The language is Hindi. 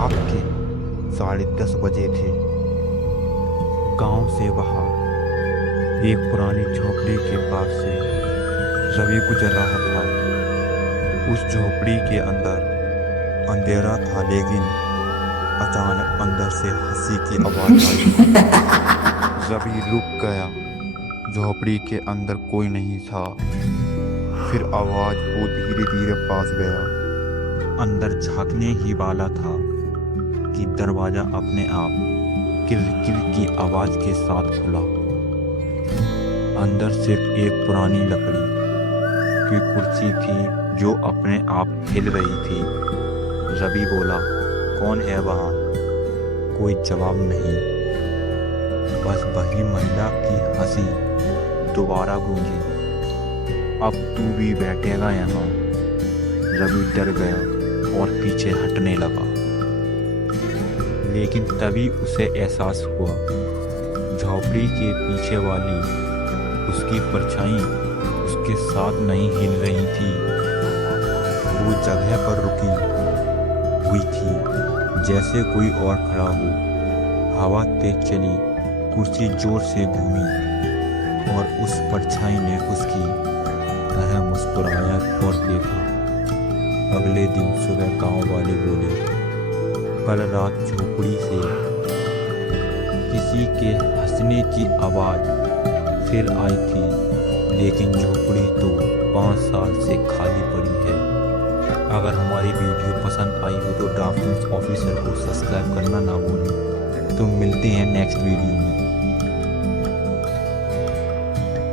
रात के 10:30 बजे थे। गांव से बाहर एक पुरानी झोपड़ी के पास से रवि गुजर रहा था। उस झोपड़ी के अंदर अंधेरा था, लेकिन अचानक अंदर से हंसी की आवाज आई। रवि रुक गया। झोपड़ी के अंदर कोई नहीं था। फिर आवाज वो धीरे धीरे पास गया। अंदर झांकने ही वाला था कि दरवाजा अपने आप किर किर की आवाज के साथ खुला। अंदर सिर्फ एक पुरानी लकड़ी की कुर्सी थी जो अपने आप हिल रही थी। रवि बोला, कौन है वहाँ? कोई जवाब नहीं, बस वही महिला की हंसी दोबारा गूंजी। अब तू भी बैठेगा यहाँ? रवि डर गया और पीछे हटने लगा। लेकिन तभी उसे एहसास हुआ, झोपड़ी के पीछे वाली उसकी परछाई उसके साथ नहीं हिल रही थी। वो जगह पर रुकी हुई थी, जैसे कोई और खड़ा हो। हवा तेज चली, कुर्सी जोर से घूमी और उस परछाई ने उसकी तरह मुस्कुराया और देखा। अगले दिन सुबह गांव वाले बोले, कल रात झोपड़ी से किसी के हंसने की आवाज फिर आई थी, लेकिन झोपड़ी तो 5 साल से खाली पड़ी है। अगर हमारी वीडियो पसंद आई हो तो ड्राफ्टिंग्स ऑफिसर को सब्सक्राइब करना ना भूलें। तो मिलते हैं नेक्स्ट वीडियो में।